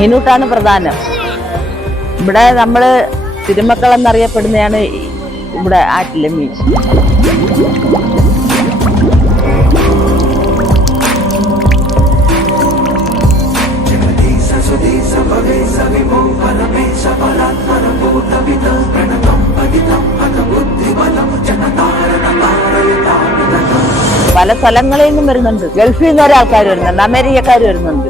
മീനൂട്ടാണ് പ്രധാനം. ഇവിടെ നമ്മള് തിരുമക്കൾ എന്നറിയപ്പെടുന്നതാണ് ഇവിടെ ആറ്റിലെ മീൻ. പല സ്ഥലങ്ങളിൽ നിന്നും വരുന്നുണ്ട്. ഗൾഫിൽ നിന്ന് വരെ ആൾക്കാർ വരുന്നുണ്ട്, അമേരിക്കക്കാർ വരുന്നുണ്ട്.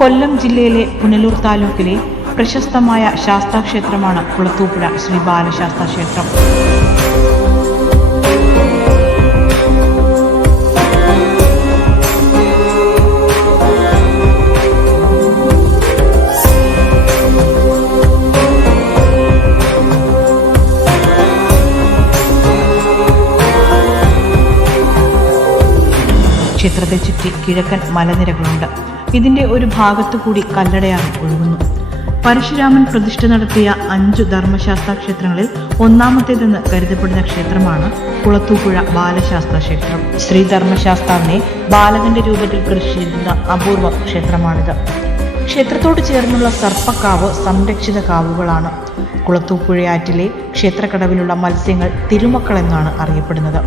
കൊല്ലം ജില്ലയിലെ പുനലൂർ താലൂക്കിലെ പ്രശസ്തമായ ശാസ്താക്ഷേത്രമാണ് കുളത്തൂപ്പുഴ ശ്രീ ബാലശാസ്താ ക്ഷേത്രം. ക്ഷേത്രത്തെ ചുറ്റി കിഴക്കൻ മലനിരകളുണ്ട്. ഇതിന്റെ ഒരു ഭാഗത്തു കൂടി കല്ലടയാണ് ഒഴുകുന്നു. പരശുരാമൻ പ്രതിഷ്ഠ നടത്തിയ 5 ധർമ്മശാസ്ത്ര ക്ഷേത്രങ്ങളിൽ ഒന്നാമത്തേതെന്ന് കരുതപ്പെടുന്ന ക്ഷേത്രമാണ് കുളത്തൂപ്പുഴ ബാലശാസ്ത്ര ക്ഷേത്രം. ശ്രീ ധർമ്മശാസ്താവിനെ ബാലകന്റെ രൂപത്തിൽ പ്രതിഷ്ഠിച്ചിരുന്ന അപൂർവ ക്ഷേത്രമാണിത്. ക്ഷേത്രത്തോട് ചേർന്നുള്ള സർപ്പക്കാവ് സംരക്ഷിത കാവുകളാണ്. കുളത്തൂപ്പുഴയാറ്റിലെ ക്ഷേത്രക്കടവിലുള്ള മത്സ്യങ്ങൾ തിരുമക്കൾ എന്നാണ് അറിയപ്പെടുന്നത്.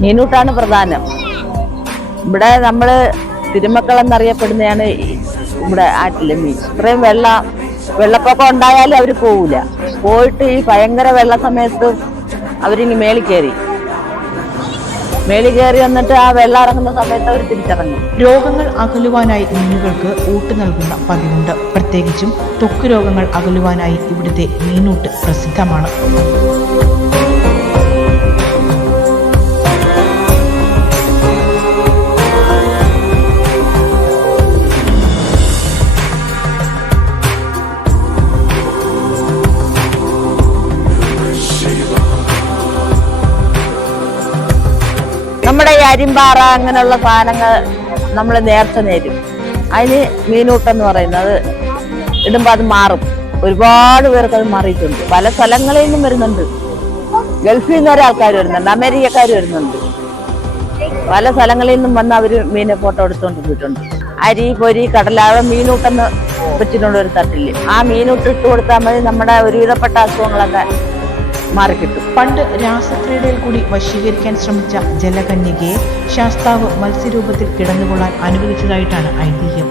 മീനൂട്ടാണ് പ്രധാനം. ഇവിടെ നമ്മള് തിരുമക്കൾ എന്നറിയപ്പെടുന്നതാണ് ഇവിടെ ആറ്റിലെ മീൻ. ഇത്രയും വെള്ളപ്പൊക്കം ഉണ്ടായാലും അവര് പോവില്ല. പോയിട്ട് ഈ ഭയങ്കര വെള്ള സമയത്ത് അവരിങ്ങ് മേളിൽ കയറി വന്നിട്ട് ആ വെള്ളം ഇറങ്ങുന്ന സമയത്ത് അവർ തിരിച്ചിറങ്ങും. രോഗങ്ങൾ അകലുവാനായി മീനുകൾക്ക് ഊട്ട് നൽകുന്ന പതിവുണ്ട്. പ്രത്യേകിച്ചും ത്വക്ക് രോഗങ്ങൾ അകലുവാനായി ഇവിടുത്തെ മീനൂട്ട് പ്രസിദ്ധമാണ്. നമ്മുടെ ഈ അരിമ്പാറ അങ്ങനെയുള്ള സാധനങ്ങൾ നമ്മൾ നേർച്ച നേരും. അതിന് മീനൂട്ടെന്ന് പറയുന്നത് ഇടുമ്പോൾ അത് മാറും. ഒരുപാട് പേർക്ക് അത് മാറിയിട്ടുണ്ട്. പല സ്ഥലങ്ങളിൽ നിന്നും വരുന്നുണ്ട്. ഗൾഫിൽ നിന്ന് വരെ ആൾക്കാർ വരുന്നുണ്ട്, അമേരിക്കക്കാർ വരുന്നുണ്ട്. പല സ്ഥലങ്ങളിൽ നിന്നും വന്ന് അവര് മീനെ ഫോട്ടോ എടുത്തുകൊണ്ട് പോയിട്ടുണ്ട്. അരി പൊരി കടലാവ മീനൂട്ടെന്ന് വെച്ചിട്ടുണ്ട് ഒരു തട്ടില്. ആ മീനൂട്ട് ഇട്ട് കൊടുത്താൽ മതി, നമ്മുടെ ഒരുവിധപ്പെട്ട അസുഖങ്ങളൊക്കെ മാറിക്കിട്ടും. പണ്ട് രാസക്രീഡയിൽ കൂടി വശീകരിക്കാൻ ശ്രമിച്ച ജലകന്യകയെ ശാസ്താവ് മത്സ്യരൂപത്തിൽ കിടന്നുകൊള്ളാൻ അനുവദിച്ചതായിട്ടാണ് ഐതിഹ്യം.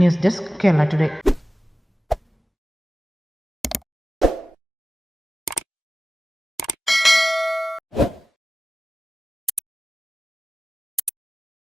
News desk Kerala today.